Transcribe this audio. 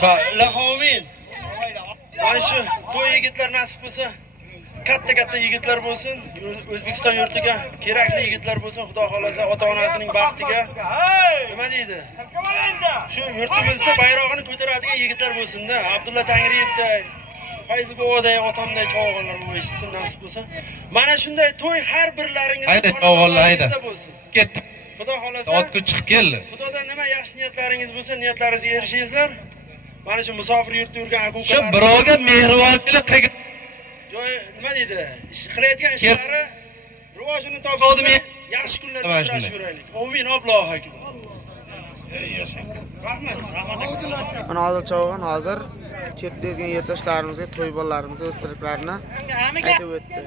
Ha, lahomin. Mana shu to'y yigitlar nasib bo'lsa, katta yigitlar bo'lsin, O'zbekiston yurtiga kerakli yigitlar bo'lsin, Xudo xolasa ota-onasining baxtiga. Nima deydi? Shu yurtimizda bayrog'ini ko'taradigan yigitlar bo'lsin-da. Abdulla Tangriyevday, Fayzi boboday, otamday chog'onlar bo'lsin nasib bo'lsa. Mana shunday to'y har birlaringizda bo'lsin. Ketdi. Xudo xolasa Otga chiqib keldi. Xudodan nima yaxshi niyatlaringiz bo'lsa, niyatlaringizga erishingizlar. Mana shu musofir yurtda yurgan aka-ukalar. Shu birovga mehribonchilik qilgan joy nima deydi? Ish qilayotgan ishlari rivojini topsin. Yaxshi kunlarda uchrashib yuraylik. Amin Alloh akbar. Rahmat. Mana hozir Chavg'on hozir chetda yurgan yurtdoshlarimizga to'y bolalarimizga o'z tiriklarini aytib o'tdi.